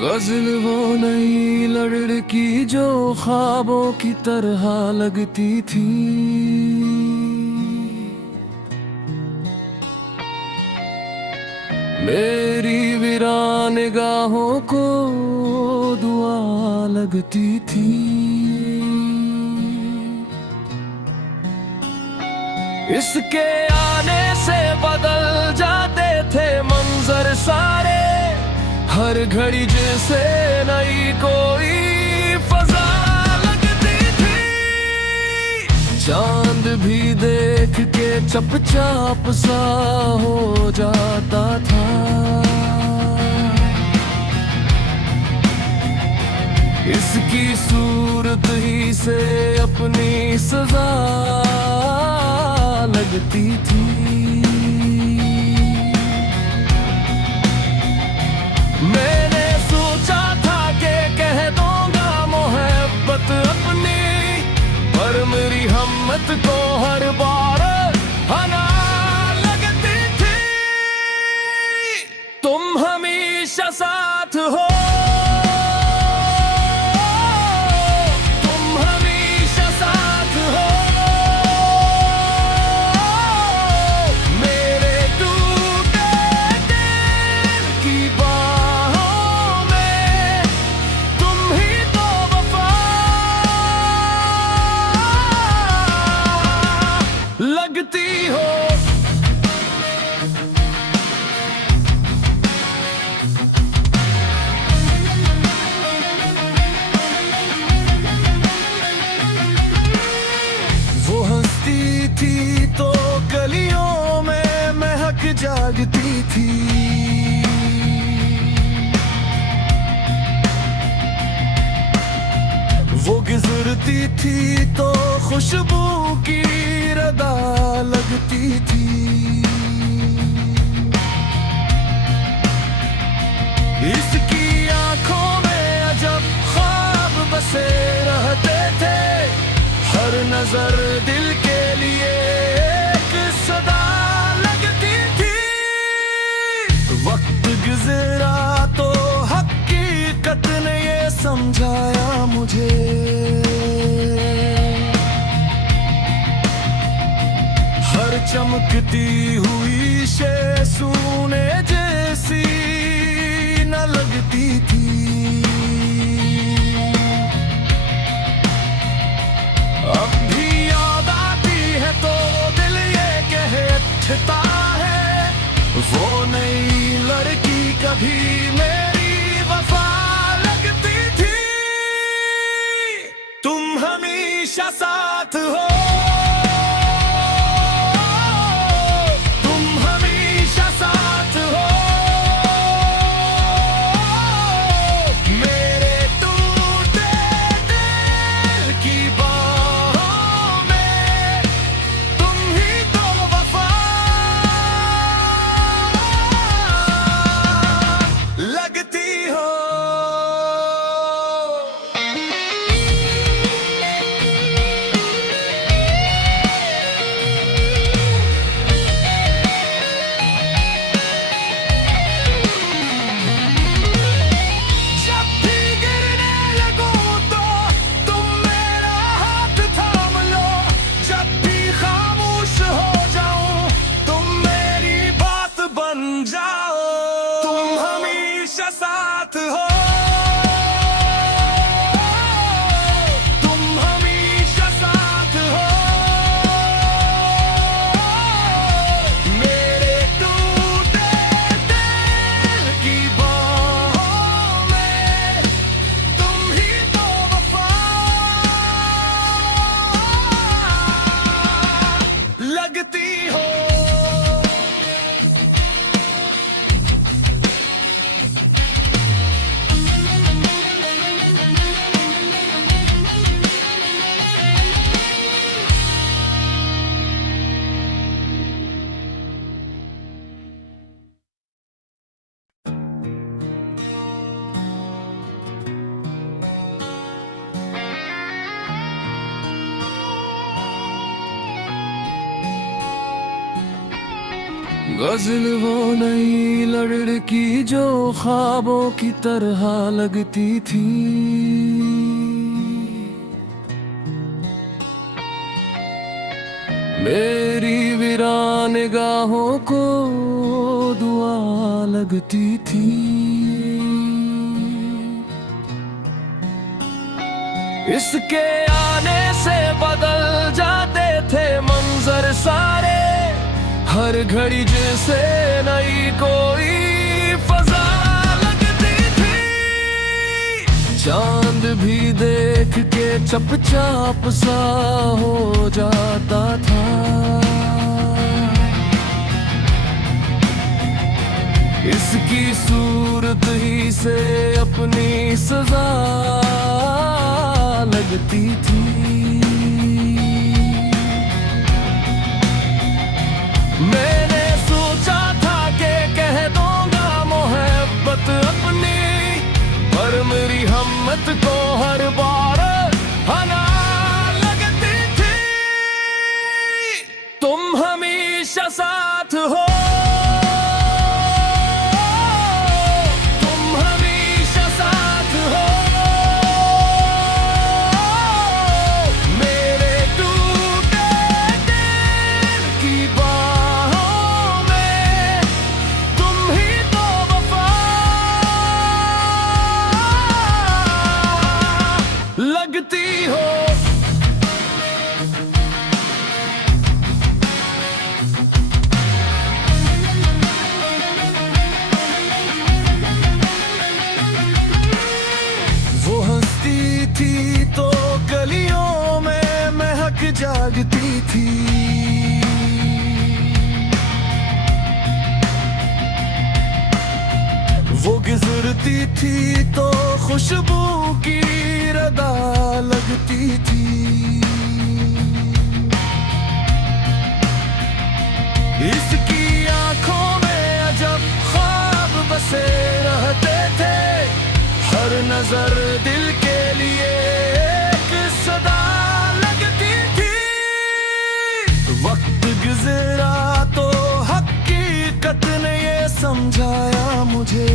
गजल वो नई लड़की जो ख्वाबों की तरह लगती थी। मेरी वीरान निगाहों को दुआ लगती थी। इसके आने से बदल जाते थे मंजर सारे, हर घड़ी जैसे नई कोई फजा लगती थी। चांद भी देख के चपचाप सा हो जाता था। इसकी सूरत ही से अपनी सजा लगती थी। मैंने सोचा था कि कह दूंगा मोहब्बत अपनी, पर मेरी हिम्मत को हर बार हना लगती थी। तुम हमेशा साथ हो, तुम हमेशा साथ हो। मेरे टूटे दिल की बाहों में तुम ही तो वफा लगती हो। वो हंसती थी तो गलियों में महक जागती थी। वो गुजरती थी तो खुशबू की रदा लगती थी। इसकी आंखों में अजब ख्वाब बसे रहते थे, हर नजर दिल के लिए एक सदा लगती थी। वक्त गुजरा तो हकीकत ने ये समझाया मुझे, हर चमकती हुई शे सोने जैसी न लगती थी। अब भी याद आती है तो दिल ये कहता है, वो नई लड़की कभी मेरी वफा लगती थी। तुम हमेशा साथ हो, तुम हमेशा साथ हो। मेरे टूटे दिल की बाहों में तुम ही तो वफा लगती हो। गजल वो नई लड़की जो ख्वाबों की तरह लगती थी, मेरी वीरान निगाहों को दुआ लगती थी। इसके आने से बदल जाते थे मंजर सारे, हर घड़ी जैसे नई कोई फजा लगती थी। चांद भी देख के चपचाप सा हो जाता था। इसकी सूरत ही से अपनी सजा लगती थी। मैंने सोचा था कि कह दूंगा मोहब्बत अपनी, पर मेरी हिम्मत को हर बार हना लगती थी। तुम हमेशा साथ हो, लगती हो। वो हंसती थी तो गलियों में महक जागती थी। वो गुजरती थी तो खुशबू की रदा लगती थी। इसकी आंखों में अजब ख्वाब बसे रहते थे, हर नजर दिल के लिए एक सदा लगती थी। वक्त गुजरा तो हकीकत ने ये समझाया मुझे,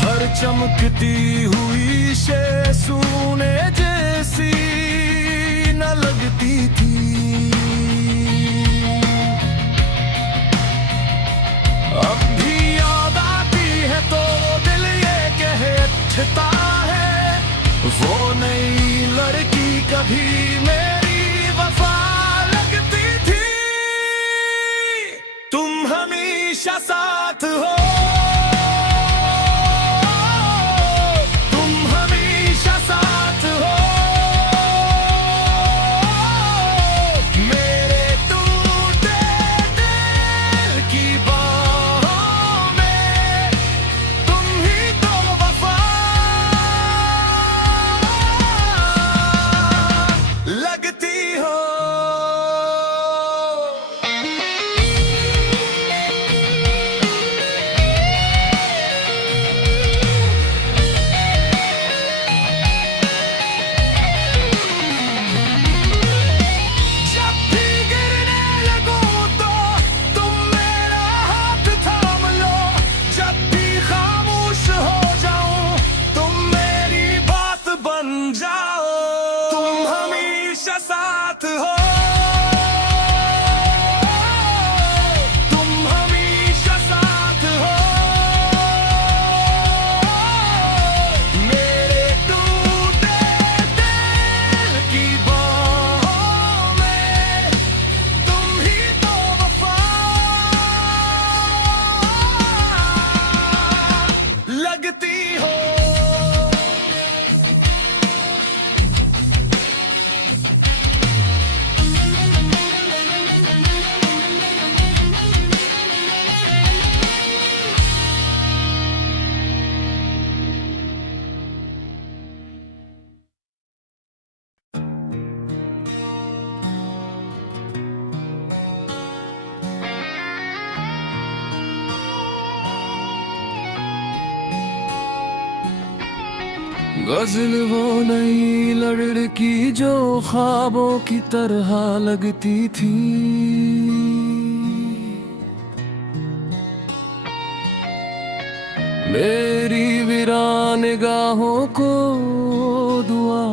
हर चमकती हुई शे सोने जैसी न लगती थी। अब भी याद आती है तो दिल ये कहता है, वो नई लड़की कभी मेरी वफा लगती थी। तुम हमेशा साथ हो, साथ हो। गजल वो नई लड़की जो ख्वाबों की तरह लगती थी, मेरी वीरान निगाहों को दुआ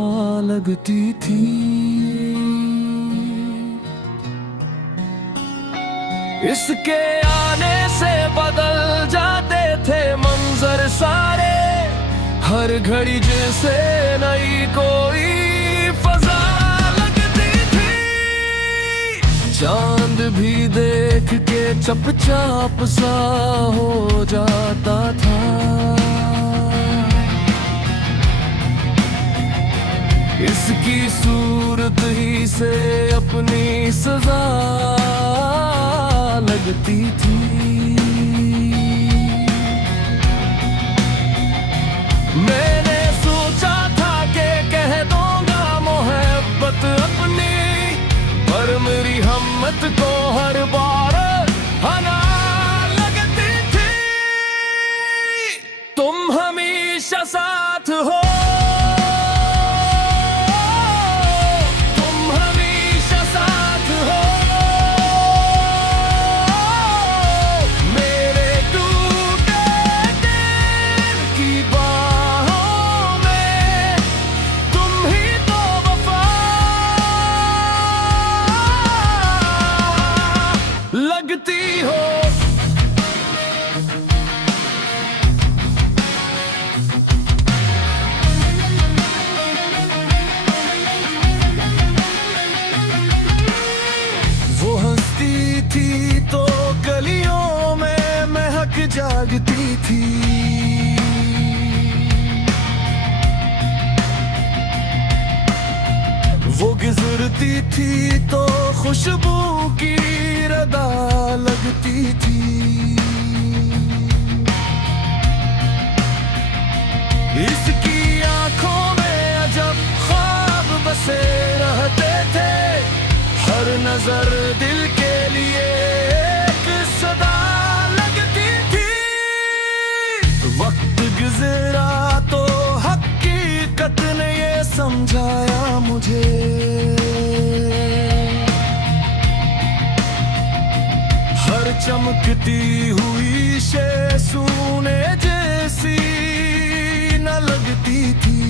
लगती थी। इसके आने से बदल जाते थे मंजर सारे, हर घड़ी जैसे नई कोई फजा लगती थी। चांद भी देख के चपचाप सा हो जाता था। इसकी सूरत ही से अपनी सजा लगती थी। मैंने सोचा था कि कह दूंगा मोहब्बत अपनी, पर मेरी हिम्मत को हर बार हना लगती थी। तुम हमेशा साथ हो, तुम हमेशा साथ हो, मेरे टूटे दिल की बाहों में तुम ही तो वफा लगती हो। वो हंसती थी तो गलियों में महक जागती थी। वो गुजरती थी तो खुशबू की रदा लगती थी। इसकी आंखों में अजब ख्वाब बसे रहते थे, हर नजर दिल के लिए एक सदा लगती थी। वक्त गुजरा तो हकीकत ने ये समझाया मुझे, हर चमकती हुई शे सोने जैसी न लगती थी।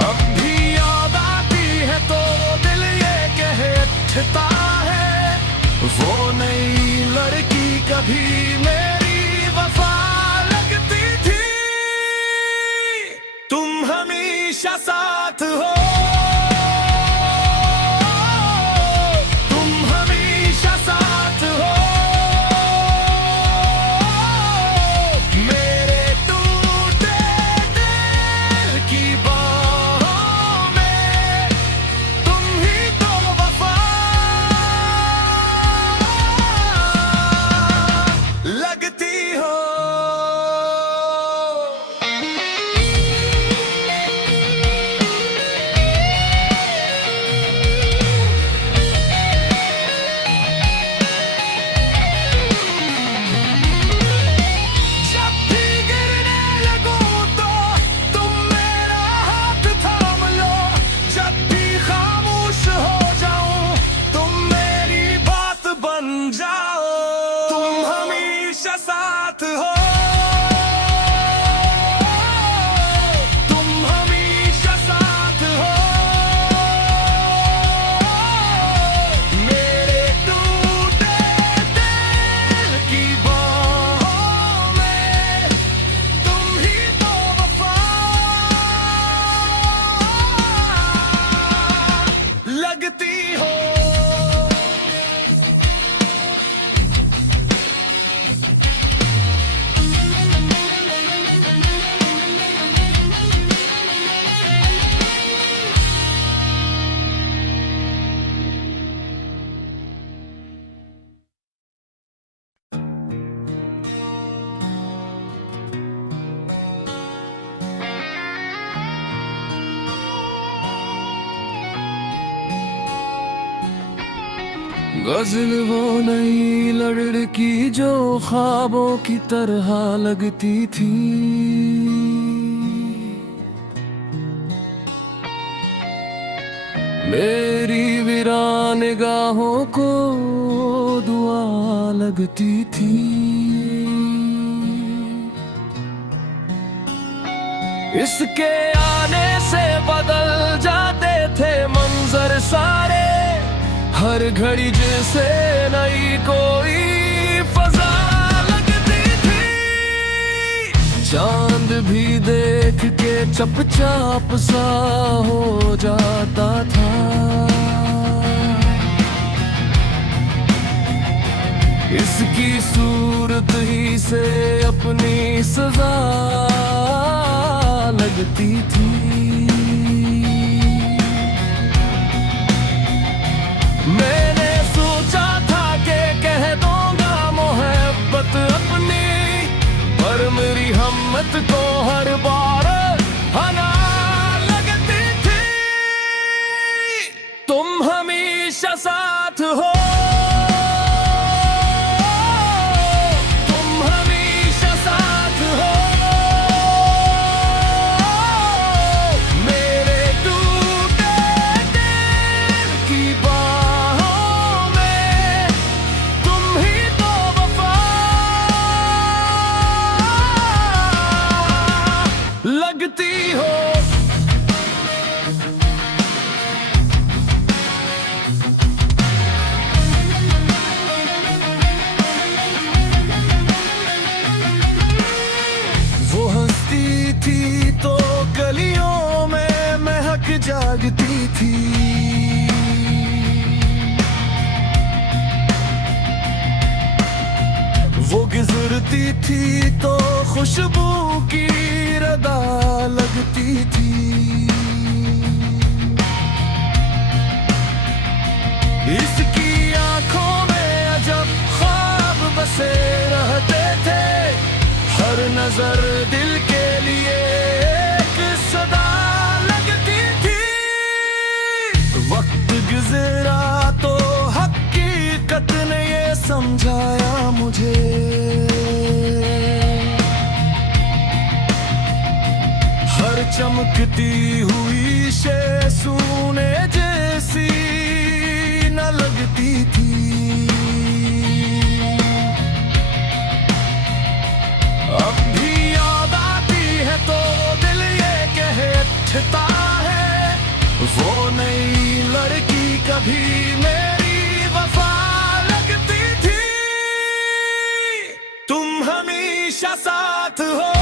अब भी याद आती है तो दिल ये कहता है, वो नई लड़की कभी मेरी वफा लगती थी। तुम हमेशा साथ हो, तुम हमेशा साथ हो, मेरे टूटे दिल की बाहों में तुम ही तो वफा लगती हो। जब भी गिरने लगूं तो तुम मेरा हाथ थाम लो, जब भी खामोश हो जाऊं तुम मेरी बात बन जाओ। तुम हमेशा साथ हो, तुम हमेशा साथ हो, मेरे टूटे दिल की बाहों में तुम ही तो वफा लगती हो। गजल वो नई लड़की जो ख्वाबों की तरह लगती थी। मेरी वीरान निगाहों को दुआ लगती थी। इसके आने से बदल जाते थे मंजर सारे, हर घड़ी जैसे नई कोई फजा लगती थी। चांद भी देख के चपचाप सा हो जाता था। इसकी सूरत ही से अपनी सजा लगती थी। मैंने सोचा था कि कह दूंगा मोहब्बत अपनी, पर मेरी हिम्मत को हर बार हना लगती थी। तुम हमेशा साथ हो, लगती हो। वो हंसती थी तो गलियों में महक जागती थी। वो गुजरती थी तो खुशबू की रदा लगती थी। इसकी आंखों में अजब ख्वाब बसे रहते थे, हर नजर दिल के लिए एक सदा लगती थी। वक्त गुजरा तो हकीकत ने ये समझाया मुझे, हर चमकती हुई शे सोने जैसी न लगती थी। अब भी याद आती है तो दिल ये कहता है, वो नई लड़की कभी मेरी वफा लगती थी। तुम हमेशा साथ हो।